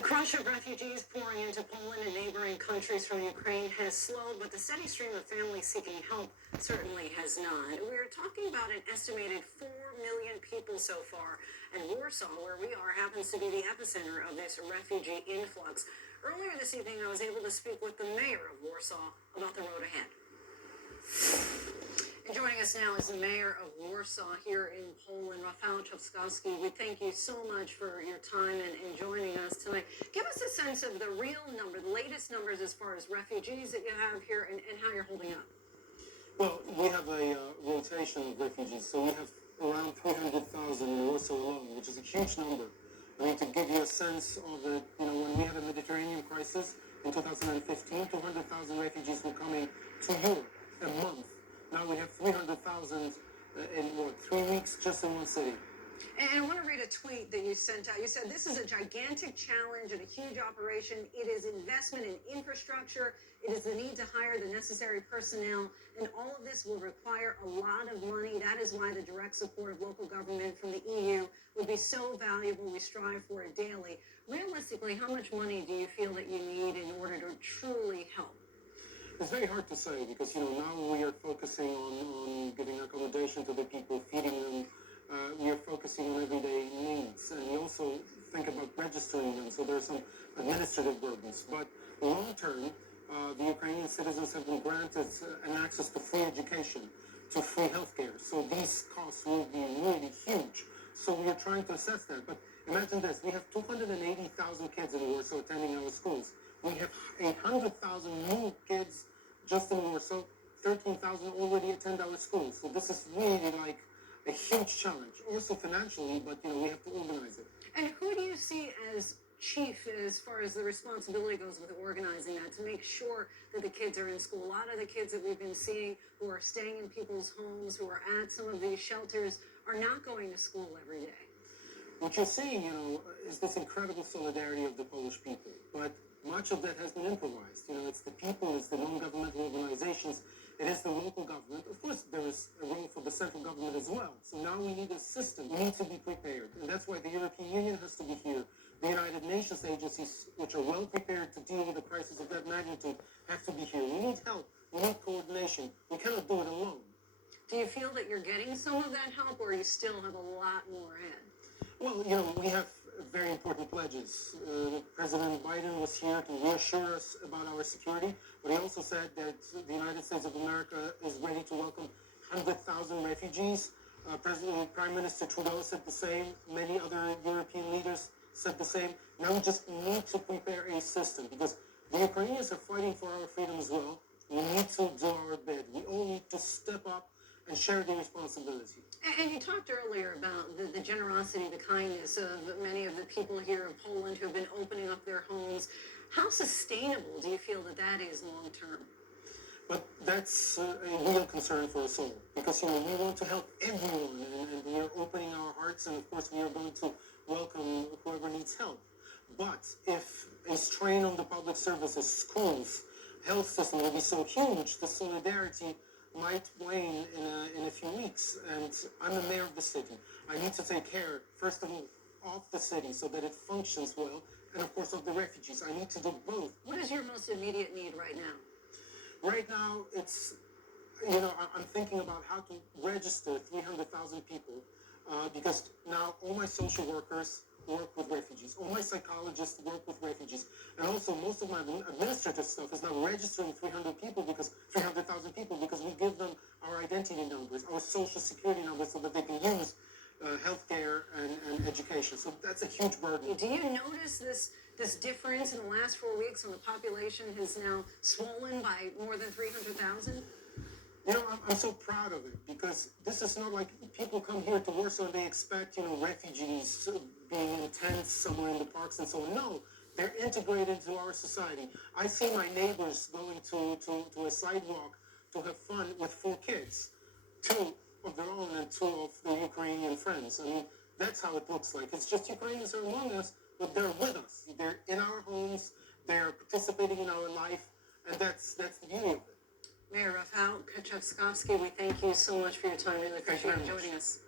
The crush of refugees pouring into Poland and neighboring countries from Ukraine has slowed, but the steady stream of families seeking help certainly has not. We're talking about an estimated 4 million people so far, and Warsaw, where we are, happens to be the epicenter of this refugee influx. Earlier this evening, I was able to speak with the mayor of Warsaw about the road ahead. And joining us now is the mayor of Warsaw here in Poland, Rafał Trzaskowski. We thank you so much for your time and joining us tonight. Give us a sense of the real number, the latest numbers as far as refugees that you have here and how you're holding up. Well, we have a rotation of refugees, so we have around 300,000 in Warsaw alone, which is a huge number. I mean, to give you a sense of it, when we had a Mediterranean crisis in 2015, 200,000 refugees were coming to Europe a month. Now we have 300,000 in 3 weeks just in one city. And I want to read a tweet that you sent out. You said, "This is a gigantic challenge and a huge operation. It is investment in infrastructure. It is the need to hire the necessary personnel. And all of this will require a lot of money. That is why the direct support of local government from the EU would be so valuable. We strive for it daily." Realistically, how much money do you feel that you need in order to truly help? It's very hard to say because, now we are focusing on giving accommodation to the people, feeding them. We are focusing on everyday needs, and we also think about registering them, so there are some administrative burdens. But long term, the Ukrainian citizens have been granted an access to free education, to free healthcare. So these costs will be really huge. So we are trying to assess that. But imagine this, we have 280,000 kids in Warsaw attending our schools. We have 100,000 new kids just in Warsaw, 13,000 already attend our schools. So this is really like a huge challenge, also financially, but we have to organize it. And who do you see as chief as far as the responsibility goes with organizing that to make sure that the kids are in school? A lot of the kids that we've been seeing who are staying in people's homes, who are at some of these shelters, are not going to school every day. What you're seeing, is this incredible solidarity of the Polish people, but much of that has been improvised. It's the people, it's the non-governmental organizations, it is the local government. Of course, there is a role for the central government as well. So now we need a system. We need to be prepared. And that's why the European Union has to be here. The United Nations agencies, which are well prepared to deal with a crisis of that magnitude, have to be here. We need help. We need coordination. We cannot do it alone. Do you feel that you're getting some of that help, or you still have a lot more ahead? Well, we have very important pledges. President Biden was here to reassure us about our security, but he also said that the United States of America is ready to welcome 100,000 refugees. Prime Minister Trudeau said the same. Many other European leaders said the same. Now we just need to prepare a system because the Ukrainians are fighting for our freedom as well. We need to do our bit. We all need to step up and share the responsibility. And you talked earlier about the generosity, the kindness of many of the people here in Poland who have been opening up their homes. How sustainable do you feel that is long term? But that's a real concern for us all because, we want to help everyone and we are opening our hearts and, of course, we are going to welcome whoever needs help. But if a strain on the public services, schools, health system will be so huge, the solidarity might wane in a few weeks. And I'm the mayor of the city. I need to take care, first of all, of the city so that it functions well, and of course of the refugees. I need to do both. What is your most immediate need right now? Right now, it's, I'm thinking about how to register 300,000 people because now all my social workers work with refugees. All my psychologists work with refugees. And also most of my administrative stuff is now registering 300,000 people because we give them our identity numbers, our social security numbers so that they can use healthcare and education. So that's a huge burden. Do you notice this difference in the last 4 weeks when the population has now swollen by more than 300,000? I'm so proud of it because this is not like people come here to Warsaw and they expect, refugees being in tents somewhere in the parks and so on. No, they're integrated into our society. I see my neighbors going to a sidewalk to have fun with 4 kids, 2 of their own and 2 of their Ukrainian friends. I mean, that's how it looks like. It's just Ukrainians are among us, but they're with us. They're in our homes, they're participating in our life, and that's the beauty of it. Mayor Rafał Trzaskowski, we thank you so much for your time. Really appreciate you joining us.